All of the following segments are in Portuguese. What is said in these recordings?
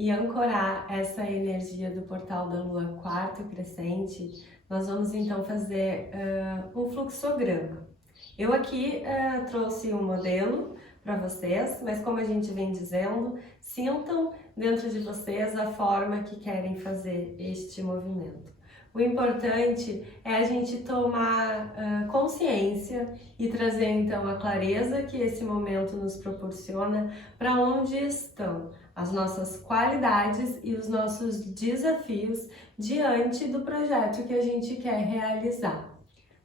e ancorar essa energia do portal da Lua quarto crescente, nós vamos então fazer um fluxograma. Eu aqui trouxe um modelo para vocês, mas como a gente vem dizendo, sintam dentro de vocês a forma que querem fazer este movimento. O importante é a gente tomar consciência e trazer então a clareza que esse momento nos proporciona para onde estão as nossas qualidades e os nossos desafios diante do projeto que a gente quer realizar.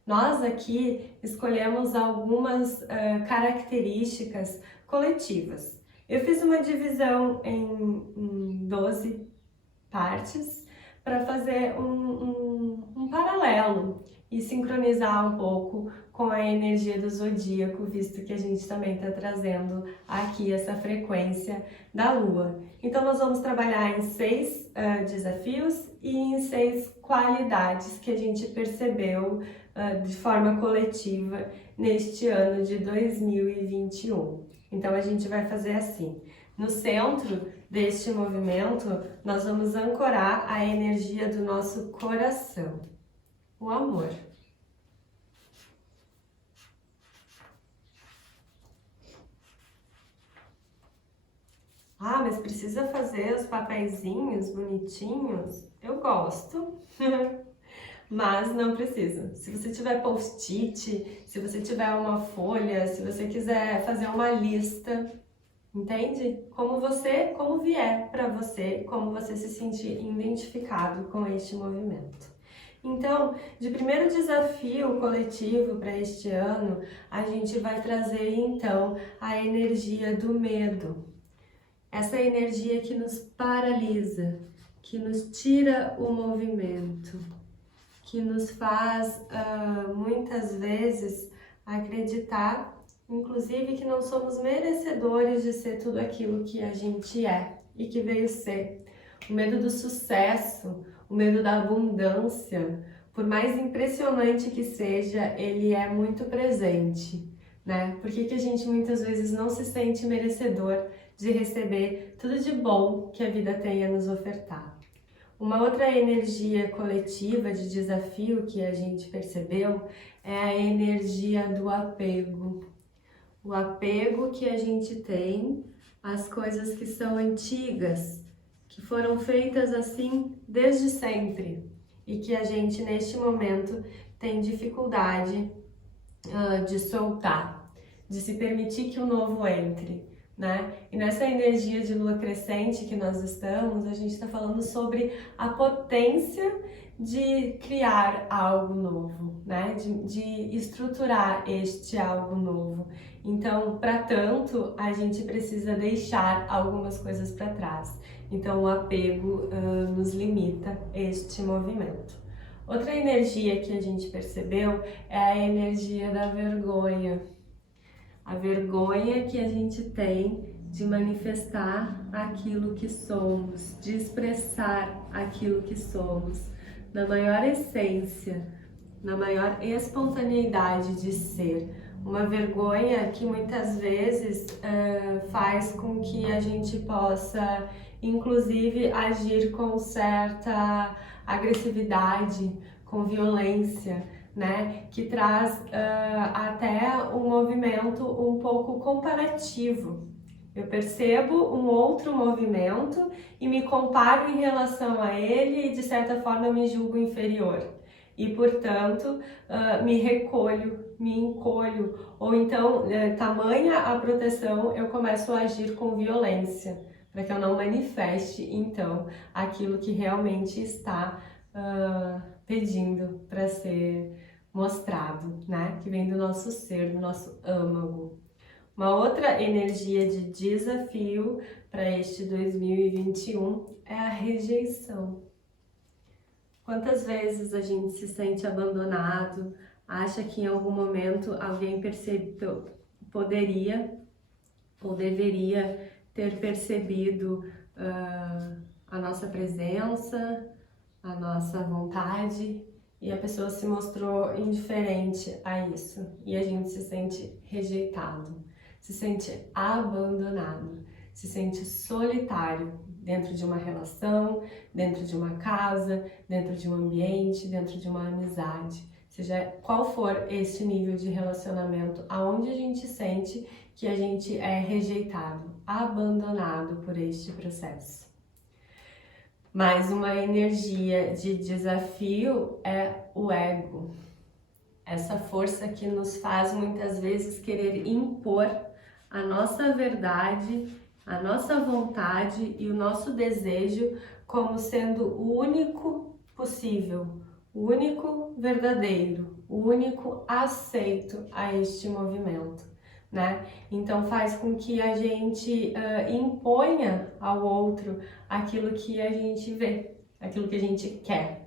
Nós aqui escolhemos algumas características coletivas. Eu fiz uma divisão em 12 partes para fazer um paralelo e sincronizar um pouco com a energia do zodíaco, visto que a gente também está trazendo aqui essa frequência da Lua. Então nós vamos trabalhar em 6 desafios e em 6 qualidades que a gente percebeu de forma coletiva neste ano de 2021. Então a gente vai fazer assim. No centro deste movimento, nós vamos ancorar a energia do nosso coração, o amor. Ah, mas precisa fazer os papeizinhos bonitinhos? Eu gosto, mas não precisa. Se você tiver post-it, se você tiver uma folha, se você quiser fazer uma lista, entende? Como vier para você, como você se sentir identificado com este movimento. Então, de primeiro desafio coletivo para este ano, a gente vai trazer então a energia do medo. Essa energia que nos paralisa, que nos tira o movimento, que nos faz muitas vezes acreditar, inclusive, que não somos merecedores de ser tudo aquilo que a gente é e que veio ser. O medo do sucesso, o medo da abundância, por mais impressionante que seja, ele é muito presente, né? Por que a gente muitas vezes não se sente merecedor de receber tudo de bom que a vida tem a nos ofertar? Uma outra energia coletiva de desafio que a gente percebeu é a energia do apego. O apego que a gente tem às coisas que são antigas, que foram feitas assim desde sempre e que a gente neste momento tem dificuldade de soltar, de se permitir que o novo entre, né? E nessa energia de lua crescente que nós estamos, a gente está falando sobre a potência de criar algo novo, né? De estruturar este algo novo. Então, para tanto, a gente precisa deixar algumas coisas para trás. Então, o apego nos limita este movimento. Outra energia que a gente percebeu é a energia da vergonha. A vergonha que a gente tem de manifestar aquilo que somos, de expressar aquilo que somos, na maior essência, na maior espontaneidade de ser. Uma vergonha que muitas vezes faz com que a gente possa, inclusive, agir com certa agressividade, com violência, né? Que traz até um movimento um pouco comparativo. Eu percebo um outro movimento e me comparo em relação a ele e de certa forma me julgo inferior. E, portanto, me recolho, me encolho, ou então, tamanha a proteção, eu começo a agir com violência, para que eu não manifeste, então, aquilo que realmente está pedindo para ser mostrado, né? Que vem do nosso ser, do nosso âmago. Uma outra energia de desafio para este 2021 é a rejeição. Quantas vezes a gente se sente abandonado, acha que em algum momento alguém poderia ou deveria ter percebido a nossa presença, a nossa vontade, e a pessoa se mostrou indiferente a isso, e a gente se sente rejeitado, se sente abandonado, se sente solitário dentro de uma relação, dentro de uma casa, dentro de um ambiente, dentro de uma amizade. Seja qual for este nível de relacionamento, aonde a gente sente que a gente é rejeitado, abandonado por este processo. Mais uma energia de desafio é o ego. Essa força que nos faz muitas vezes querer impor a nossa verdade, a nossa vontade e o nosso desejo como sendo o único possível, o único verdadeiro, o único aceito a este movimento, né? Então faz com que a gente imponha ao outro aquilo que a gente vê, aquilo que a gente quer.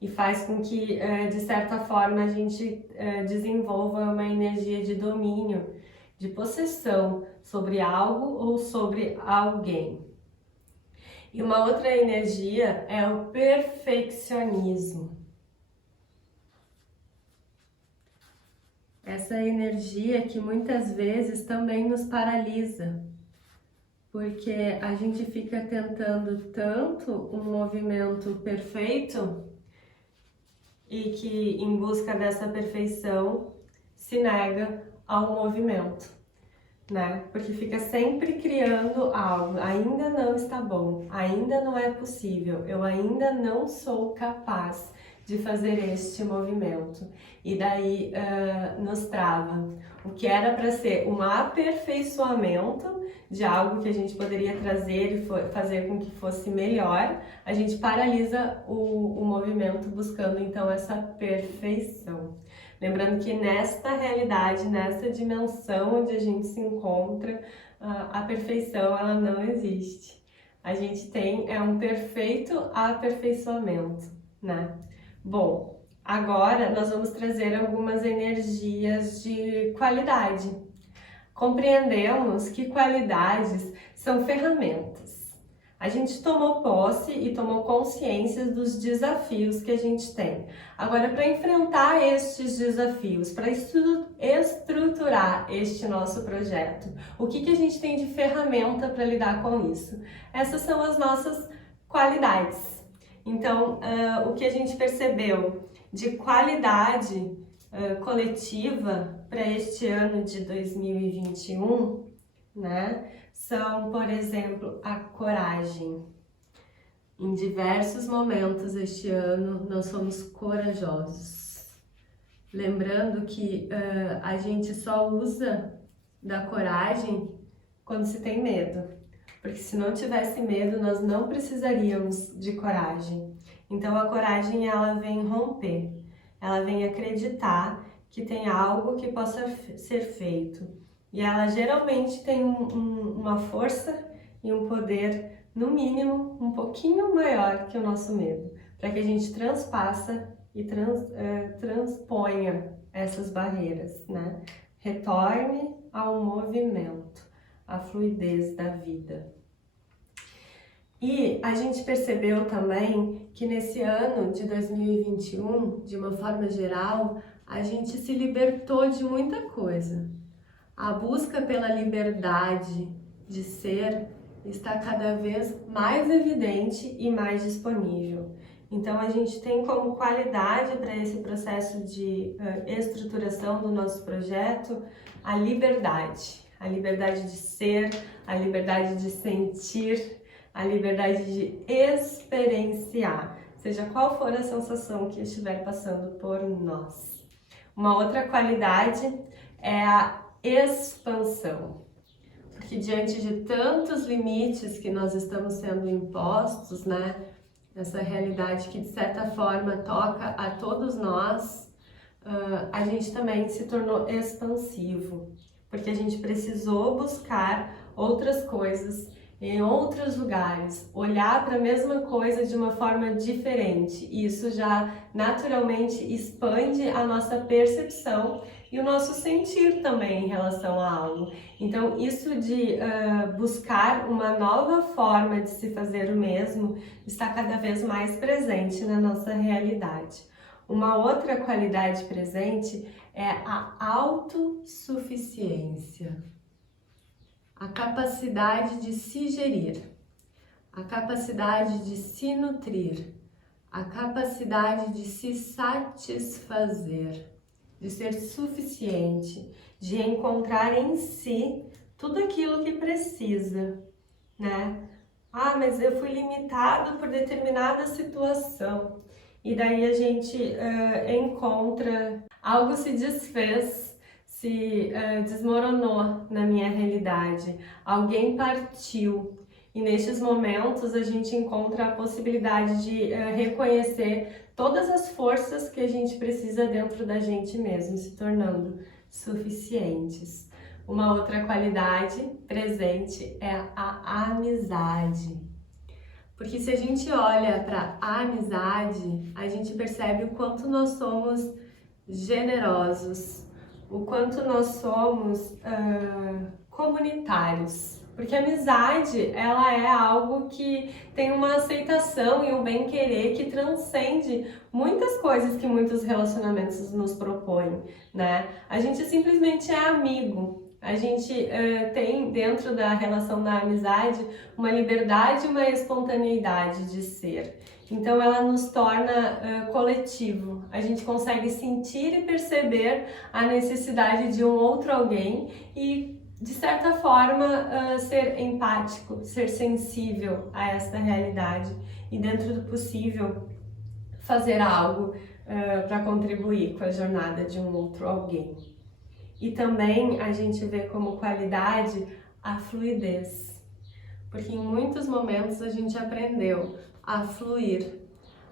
E faz com que, de certa forma, a gente desenvolva uma energia de domínio, de possessão sobre algo ou sobre alguém. E uma outra energia é o perfeccionismo. Essa energia que muitas vezes também nos paralisa, porque a gente fica tentando tanto um movimento perfeito e que, em busca dessa perfeição, se nega ao movimento, né? Porque fica sempre criando algo, ainda não está bom, ainda não é possível, eu ainda não sou capaz de fazer este movimento. E daí nos trava. O que era para ser um aperfeiçoamento de algo que a gente poderia trazer e fazer com que fosse melhor, a gente paralisa o movimento buscando então essa perfeição. Lembrando que nesta realidade, nessa dimensão onde a gente se encontra, a perfeição ela não existe. A gente tem um perfeito aperfeiçoamento, né? Bom, agora nós vamos trazer algumas energias de qualidade. Compreendemos que qualidades são ferramentas. A gente tomou posse e tomou consciência dos desafios que a gente tem. Agora, para enfrentar estes desafios, para estruturar este nosso projeto, o que a gente tem de ferramenta para lidar com isso? Essas são as nossas qualidades. Então, o que a gente percebeu de qualidade coletiva para este ano de 2021, né? São, por exemplo, a coragem. Em diversos momentos este ano nós somos corajosos. Lembrando que a gente só usa da coragem quando se tem medo. Porque se não tivesse medo, nós não precisaríamos de coragem. Então a coragem ela vem romper, ela vem acreditar que tem algo que possa ser feito. E ela geralmente tem uma força e um poder, no mínimo, um pouquinho maior que o nosso medo, para que a gente transpasse e transponha essas barreiras, né? Retorne ao movimento, à fluidez da vida. E a gente percebeu também que nesse ano de 2021, de uma forma geral, a gente se libertou de muita coisa. A busca pela liberdade de ser está cada vez mais evidente e mais disponível. Então a gente tem como qualidade para esse processo de estruturação do nosso projeto a liberdade de ser, a liberdade de sentir, a liberdade de experienciar, seja qual for a sensação que estiver passando por nós. Uma outra qualidade é a expansão, porque diante de tantos limites que nós estamos sendo impostos, né, essa realidade que de certa forma toca a todos nós, a gente também se tornou expansivo, porque a gente precisou buscar outras coisas em outros lugares, olhar para a mesma coisa de uma forma diferente. E isso já naturalmente expande a nossa percepção e o nosso sentir também em relação a algo. Então, isso de buscar uma nova forma de se fazer o mesmo está cada vez mais presente na nossa realidade. Uma outra qualidade presente é a autossuficiência. a capacidade de se gerir, a capacidade de se nutrir, a capacidade de se satisfazer, de ser suficiente, de encontrar em si tudo aquilo que precisa, né? Ah, mas eu fui limitado por determinada situação. E daí a gente encontra, algo se desfez, se desmoronou na minha realidade, alguém partiu. E nestes momentos a gente encontra a possibilidade de reconhecer todas as forças que a gente precisa dentro da gente mesmo, se tornando suficientes. Uma outra qualidade presente é a amizade. Porque se a gente olha para a amizade, a gente percebe o quanto nós somos generosos, o quanto nós somos comunitários. Porque a amizade, ela é algo que tem uma aceitação e um bem-querer que transcende muitas coisas que muitos relacionamentos nos propõem, né? A gente simplesmente é amigo. A gente tem dentro da relação da amizade uma liberdade e uma espontaneidade de ser. Então ela nos torna coletivo. A gente consegue sentir e perceber a necessidade de um outro alguém e, de certa forma, ser empático, ser sensível a esta realidade e, dentro do possível, fazer algo para contribuir com a jornada de um outro alguém. E também a gente vê como qualidade a fluidez, porque em muitos momentos a gente aprendeu a fluir,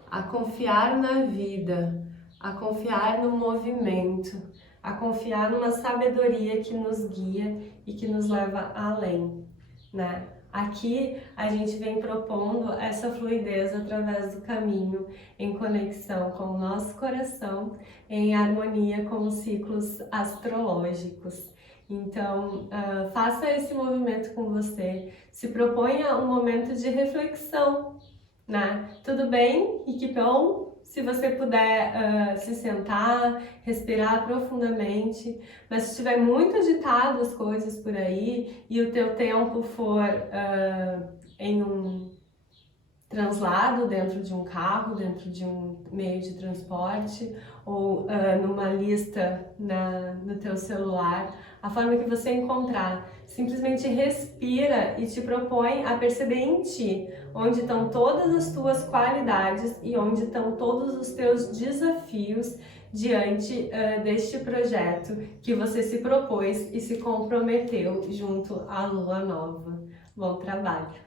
a confiar na vida, a confiar no movimento, a confiar numa sabedoria que nos guia e que nos leva além, né? Aqui a gente vem propondo essa fluidez através do caminho, em conexão com o nosso coração, em harmonia com os ciclos astrológicos. Então, faça esse movimento com você, se proponha um momento de reflexão, né? Tudo bem? E que bom! Se você puder se sentar, respirar profundamente, mas se estiver muito agitado as coisas por aí e o teu tempo for em um translado dentro de um carro, dentro de um meio de transporte ou numa lista no teu celular, a forma que você encontrar, simplesmente respira e te propõe a perceber em ti onde estão todas as tuas qualidades e onde estão todos os teus desafios diante deste projeto que você se propôs e se comprometeu junto à Lua Nova. Bom trabalho!